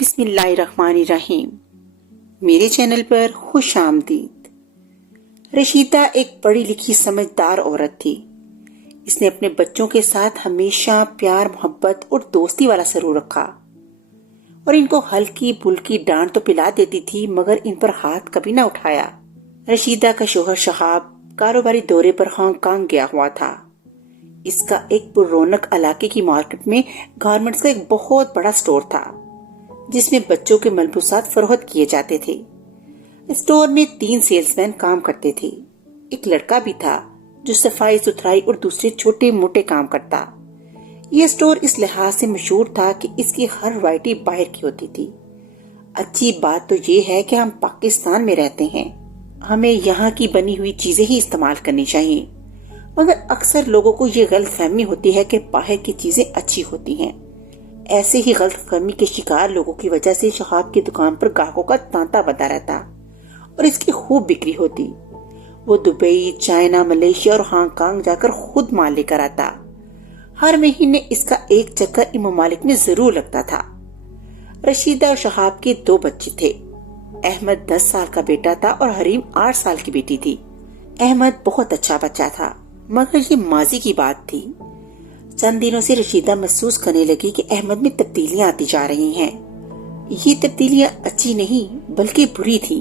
بسم اللہ الرحمن الرحیم۔ میرے چینل پر خوش آمدید۔ رشیدہ ایک پڑھی لکھی سمجھدار عورت تھی۔ اس نے اپنے بچوں کے ساتھ ہمیشہ پیار، محبت اور دوستی والا سلوک رکھا اور ان کو ہلکی پھلکی ڈانٹ تو پلا دیتی تھی مگر ان پر ہاتھ کبھی نہ اٹھایا۔ رشیدہ کا شوہر شہاب کاروباری دورے پر ہانگ کانگ گیا ہوا تھا۔ اس کا ایک پر رونق علاقے کی مارکیٹ میں گارمنٹس کا ایک بہت بڑا سٹور تھا جس میں بچوں کے ملبوسات فروخت کیے جاتے تھے۔ اسٹور میں 3 سیلز مین کام کرتے تھے۔ ایک لڑکا بھی تھا جو صفائی ستھرائی اور دوسرے چھوٹے موٹے کام کرتا۔ یہ اسٹور اس لحاظ سے مشہور تھا کہ اس کی ہر ورائٹی باہر کی ہوتی تھی۔ اچھی بات تو یہ ہے کہ ہم پاکستان میں رہتے ہیں، ہمیں یہاں کی بنی ہوئی چیزیں ہی استعمال کرنی چاہیے، مگر اکثر لوگوں کو یہ غلط فہمی ہوتی ہے کہ باہر کی چیزیں اچھی ہوتی ہیں۔ ایسے ہی غلط فہمی کے شکار لوگوں کی وجہ سے شہاب کی دکان پر گاہکوں کا تانتا بنتا رہتا اور اس کی خوب بکری ہوتی۔ وہ دبئی، چائنا، ملیشیا اور ہانگ کانگ جا کر خود مال لے کر آتا۔ ہر مہینے اس کا ایک چکر ان ممالک میں ضرور لگتا تھا۔ رشیدہ اور شہاب کے 2 بچے تھے۔ احمد 10 سال کا بیٹا تھا اور حریم 8 سال کی بیٹی تھی۔ احمد بہت اچھا بچہ تھا مگر یہ ماضی کی بات تھی۔ چند دنوں سے رشیدہ محسوس کرنے لگی کہ احمد میں تبدیلیاں آتی جا رہی ہیں۔ یہ تبدیلیاں اچھی نہیں بلکہ بری تھیں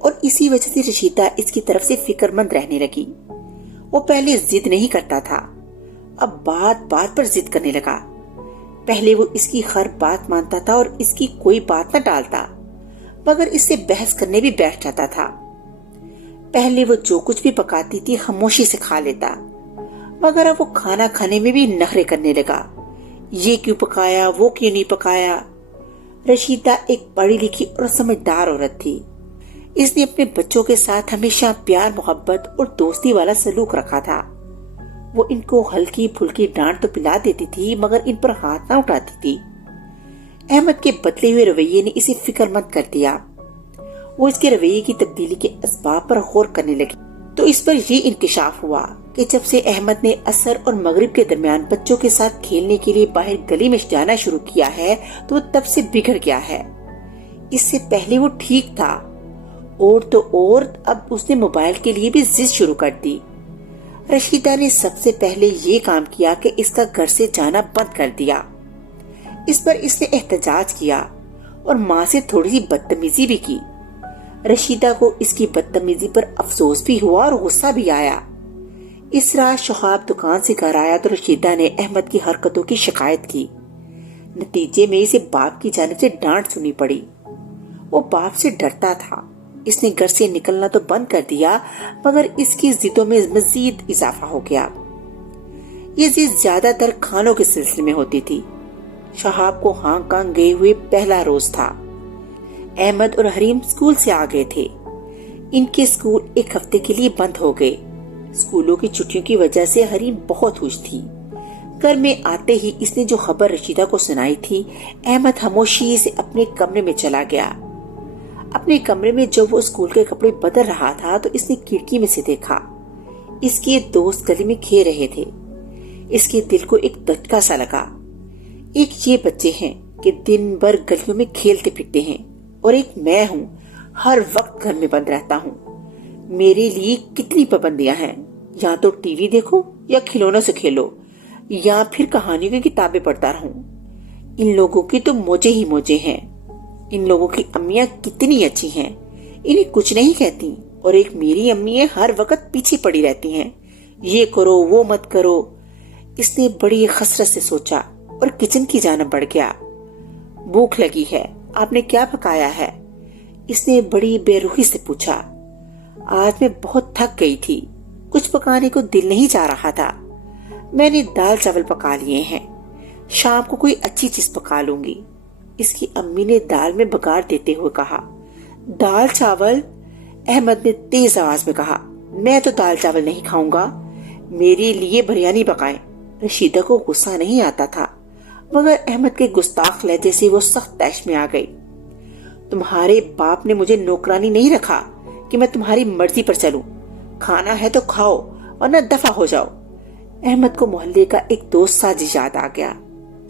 اور اسی وجہ سے رشیدہ اس کی طرف سے فکر مند رہنے لگی۔ وہ پہلے ضد نہیں کرتا تھا، اب بات بات پر ضد کرنے لگا۔ پہلے وہ اس کی ہر بات مانتا تھا اور اس کی کوئی بات نہ ٹالتا، مگر اس سے بحث کرنے بھی بیٹھ جاتا تھا۔ پہلے وہ جو کچھ بھی پکاتی تھی خاموشی سے کھا لیتا، مگر اب وہ کھانا کھانے میں بھی نخرے کرنے لگا۔ یہ کیوں پکایا، وہ کیوں نہیں پکایا۔ رشیدہ ایک پڑھی لکھی اور سمجھدار عورت تھی۔ اس نے اپنے بچوں کے ساتھ ہمیشہ پیار، محبت اور دوستی والا سلوک رکھا تھا۔ وہ ان کو ہلکی پھلکی ڈانٹ تو پلا دیتی تھی مگر ان پر ہاتھ نہ اٹھاتی تھی۔ احمد کے بدلے ہوئے رویے نے اسے فکر مند کر دیا۔ وہ اس کے رویے کی تبدیلی کے اسباب پر غور کرنے لگی تو اس پر یہ انکشاف ہوا کہ جب سے احمد نے عصر اور مغرب کے درمیان بچوں کے ساتھ کھیلنے کے لیے باہر گلی میں جانا شروع کیا ہے تو وہ تب سے بگڑ گیا ہے۔ اس سے پہلے وہ ٹھیک تھا اور تو اور اب اس نے موبائل کے لیے بھی ضد شروع کر دی۔ رشیدہ نے سب سے پہلے یہ کام کیا کہ اس کا گھر سے جانا بند کر دیا۔ اس پر اس نے احتجاج کیا اور ماں سے تھوڑی سی بدتمیزی بھی کی۔ رشیدہ کو اس کی بدتمیزی پر افسوس بھی ہوا اور غصہ بھی آیا۔ اس رات شہاب دکان سے گھر آیا تو رشیدہ نے احمد کی حرکتوں کی شکایت کی۔ نتیجے میں اسے باپ کی جانب سے ڈانٹ سننی پڑی۔ وہ باپ سے ڈرتا تھا۔ اس نے گھر سے نکلنا تو بند کر دیا مگر اس کی ضدوں میں مزید اضافہ ہو گیا۔ یہ ضد زیادہ تر کھانوں کے سلسلے میں ہوتی تھی۔ شہاب کو ہانگ کانگ گئے ہوئے پہلا روز تھا۔ احمد اور حریم اسکول سے آ گئے تھے۔ ان کے اسکول 1 ہفتے کے لیے بند ہو گئے۔ اسکولوں کی چھٹیوں کی وجہ سے حریم بہت خوش تھی۔ گھر میں آتے ہی اس نے جو خبر رشیدہ کو سنائی تھی، احمد خاموشی سے اپنے کمرے میں چلا گیا۔ اپنے کمرے میں جب وہ اسکول کے کپڑے بدل رہا تھا تو اس نے کھڑکی میں سے دیکھا۔ اس کے دوست گلی میں کھیل رہے تھے۔ اس کے دل کو ایک دھچکا سا لگا۔ ایک یہ بچے ہیں کہ دن بھر گلیوں میں کھیلتے پھرتے ہیں اور ایک میں ہوں، ہر وقت گھر میں بند رہتا ہوں۔ میرے لیے کتنی پابندیاں ہیں، یا تو ٹی وی دیکھو یا کھلونوں سے کھیلو یا پھر کہانیوں کی کتابیں پڑھتا رہوں۔ ان لوگوں کی تو موجیں ہی موجیں ہیں۔ ان لوگوں کی امیاں کتنی اچھی ہیں، انہیں کچھ نہیں کہتی، اور ایک میری امی ہے ہر وقت پیچھے پڑی رہتی ہیں، یہ کرو وہ مت کرو۔ اس نے بڑی حسرت سے سوچا اور کچن کی جانب بڑھ گیا۔ بھوک لگی ہے، آپ نے کیا پکایا ہے؟ اس نے بڑی بے رخی سے پوچھا۔ آج میں بہت تھک گئی تھی، کچھ پکانے کو دل نہیں چاہ رہا تھا۔ میں نے دال چاول پکا لیے ہیں، شام کو کوئی اچھی چیز پکا لوں گی۔ اس کی امی نے دال میں بگاڑ دیتے ہوئے کہا۔ دال چاول؟ احمد نے تیز آواز میں کہا۔ میں تو دال چاول نہیں کھاؤں گا، میرے لیے بریانی پکائیں۔ رشیدہ کو غصہ نہیں آتا تھا مگر احمد کے گستاخ لہجے سے وہ سخت طیش میں آ گئی۔ تمہارے باپ نے مجھے نوکرانی نہیں رکھا کہ میں تمہاری مرضی پر چلوں، کھانا ہے تو کھاؤ ورنہ دفع ہو جاؤ۔ احمد کو محلے کا ایک دوست ساجد یاد آ گیا۔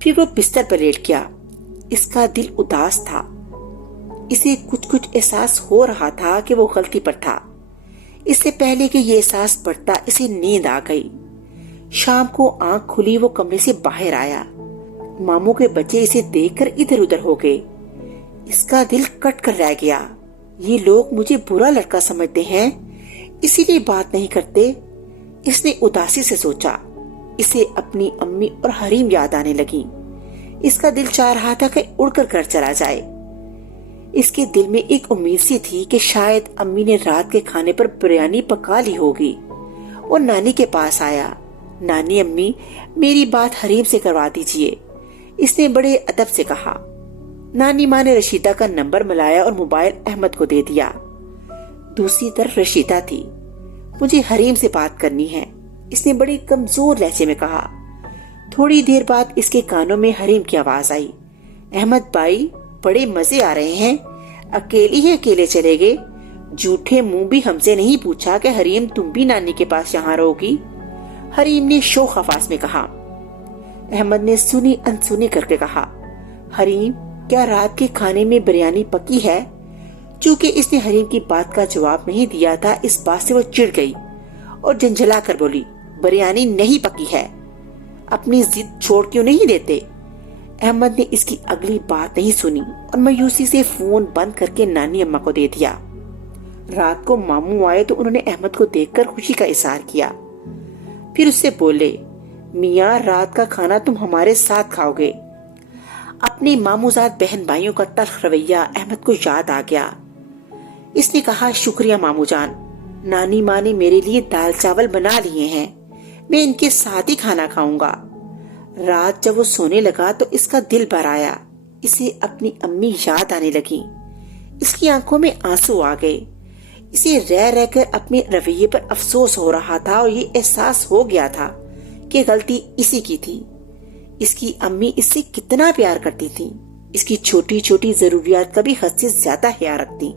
پھر وہ بستر پر لیٹ گیا۔ اس کا دل اداس تھا۔ اسے کچھ احساس ہو رہا تھا کہ وہ غلطی پر تھا۔ اس سے پہلے کہ یہ احساس بڑھتا اسے نیند آ گئی۔ شام کو آنکھ کھلی وہ کمرے سے باہر آیا۔ ماموں کے بچے اسے دیکھ کر ادھر ادھر ہو گئے۔ اس کا دل کٹ کر رہ گیا۔ یہ لوگ مجھے برا لڑکا سمجھتے ہیں، اسی لیے بات نہیں کرتے۔ اس نے اداسی سے سوچا۔ اسے اپنی امی اور حریم یاد آنے لگی۔ اس کا دل چاہ رہا تھا کہ اڑ کر گھر چلا جائے۔ اس کے دل میں ایک امید سی تھی کہ شاید امی نے رات کے کھانے پر بریانی پکا لی ہوگی۔ وہ نانی کے پاس آیا۔ نانی امی، میری بات حریم سے کروا دیجئے، اس نے بڑے ادب سے کہا۔ نانی ماں نے رشیدہ کا نمبر ملایا اور موبائل احمد کو دے دیا۔ دوسری طرف رشیدہ تھی۔ مجھے حریم سے بات کرنی ہے، اس نے بڑے کمزور لہجے میں کہا۔ تھوڑی دیر بعد اس کے کانوں میں حریم کی آواز آئی۔ احمد بھائی، بڑے مزے آ رہے ہیں، اکیلی ہی اکیلے چلے گئے؟ جھوٹے منہ بھی ہم سے نہیں پوچھا کہ حریم تم بھی نانی کے پاس یہاں رہو گی؟ حریم نے شوخ آواز میں کہا۔ احمد نے سنی انسنی کر کے کہا، حریم کیا رات کے کھانے میں بریانی پکی ہے؟ چونکہ اس نے حریم کی بات کا جواب نہیں دیا تھا، اس بات سے وہ چڑ گئی اور جھنجھلا کر بولی، بریانی نہیں پکی ہے، اپنی ضد چھوڑ کیوں نہیں دیتے؟ احمد نے اس کی اگلی بات نہیں سنی اور مایوسی سے فون بند کر کے نانی اماں کو دے دیا۔ رات کو ماموں آئے تو انہوں نے احمد کو دیکھ کر خوشی کا اظہار کیا۔ پھر اس سے بولے، میاں رات کا کھانا تم ہمارے ساتھ کھاؤ گے۔ اپنی ماموزاد بہن بھائیوں کا تلخ رویہ احمد کو یاد آ گیا۔ اس نے کہا، شکریہ مامو جان، نانی ماں نے میرے لیے دال چاول بنا لیے ہیں، میں ان کے ساتھ ہی کھانا کھاؤں گا۔ رات جب وہ سونے لگا تو اس کا دل بھر آیا۔ اسے اپنی امی یاد آنے لگی۔ اس کی آنکھوں میں آنسو آ گئے۔ اسے رہ رہ کر اپنے رویے پر افسوس ہو رہا تھا اور یہ احساس ہو گیا تھا کہ غلطی اسی کی تھی۔ اس کی امی اس سے کتنا پیار کرتی تھی، اس کی چھوٹی چھوٹی ضروریات کا بھی حد سے زیادہ خیال رکھتی،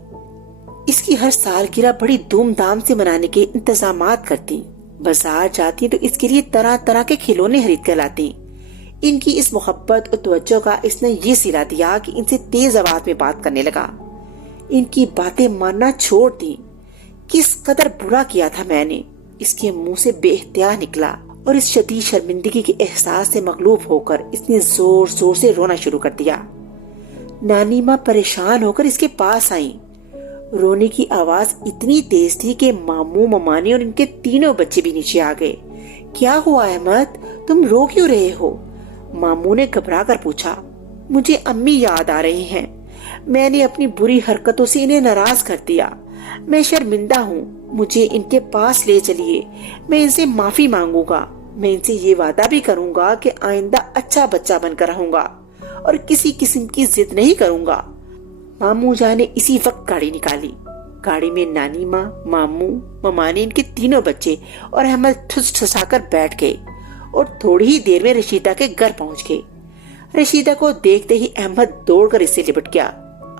اس کی ہر سالگرہ بڑی دھوم دھام سے منانے کے انتظامات کرتی، بازار جاتی تو اس کے لیے طرح طرح کے کھلونے خرید کر لاتی۔ ان کی اس محبت اور توجہ کا اس نے یہ صلہ دیا کہ ان سے تیز آواز میں بات کرنے لگا، ان کی باتیں ماننا چھوڑ دی۔ کس قدر برا کیا تھا میں نے، اس کے منہ سے بے احتیاط نکلا، اور اس شدید شرمندگی کے احساس سے مغلوب ہو کر اس نے زور زور سے رونا شروع کر دیا۔ نانی ماں پریشان ہو کر اس کے پاس آئیں۔ رونے کی آواز اتنی تیز تھی کہ ماموں، ممانی اور ان کے تینوں بچے بھی نیچے آ گئے۔ کیا ہوا احمد، تم رو کیوں رہے ہو؟ ماموں نے گھبرا کر پوچھا۔ مجھے امی یاد آ رہے ہیں، میں نے اپنی بری حرکتوں سے انہیں ناراض کر دیا، میں شرمندہ ہوں، مجھے ان کے پاس لے چلیے، میں ان سے معافی مانگوں گا، میں ان سے یہ وعدہ بھی کروں گا کہ آئندہ اچھا بچہ بن کر رہوں گا اور کسی قسم کی ضد نہیں کروں گا۔ ماموں جان نے اسی وقت گاڑی نکالی۔ گاڑی میں نانی ماں، ماموں، ممانی، ان کے تینوں بچے اور احمد ٹھس ٹھسا کر بیٹھ گئے اور تھوڑی ہی دیر میں رشیدہ کے گھر پہنچ گئے۔ رشیدہ کو دیکھتے ہی احمد دوڑ کر اس سے لپٹ گیا۔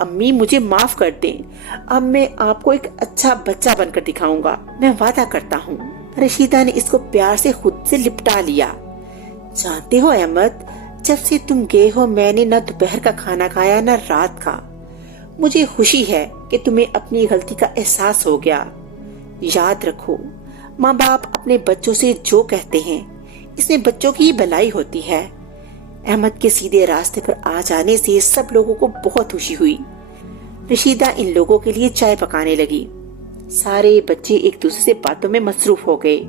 امی مجھے معاف کر دیں، اب میں آپ کو ایک اچھا بچہ بن کر دکھاؤں گا، میں وعدہ کرتا ہوں۔ رشیدہ نے اس کو پیار سے خود سے لپٹا لیا۔ جانتے ہو احمد، جب سے تم گئے ہو میں نے نہ دوپہر کا کھانا کھایا نہ رات کا۔ مجھے خوشی ہے کہ تمہیں اپنی غلطی کا احساس ہو گیا۔ یاد رکھو، ماں باپ اپنے بچوں سے جو کہتے ہیں اس میں بچوں کی بھلائی ہوتی ہے۔ احمد کے سیدھے راستے پر آ جانے سے سب لوگوں کو بہت خوشی ہوئی۔ رشیدہ ان لوگوں کے لیے چائے پکانے لگی۔ سارے بچے ایک دوسرے سے باتوں میں مصروف ہو گئے۔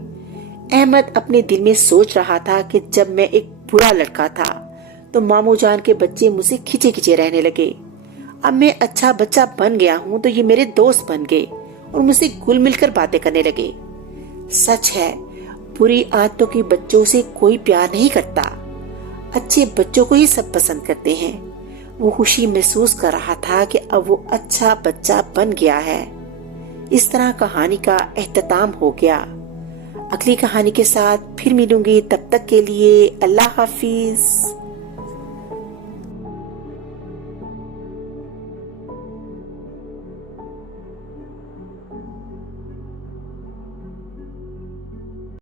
احمد اپنے دل میں سوچ رہا تھا کہ جب میں ایک برا لڑکا تھا تو ماموں جان کے بچے مجھ سے کھچے کھچے رہنے لگے، اب میں اچھا بچہ بن گیا ہوں تو یہ میرے دوست بن گئے اور مجھ سے گل مل کر باتیں کرنے لگے۔ سچ ہے، بری عادتوں کے بچوں سے کوئی پیار نہیں کرتا، اچھے بچوں کو ہی سب پسند کرتے ہیں۔ وہ خوشی محسوس کر رہا تھا کہ اب وہ اچھا بچہ بن گیا ہے۔ اس طرح کہانی کا اختتام ہو گیا۔ اگلی کہانی کے ساتھ پھر ملوں گی، تب تک کے لیے اللہ حافظ۔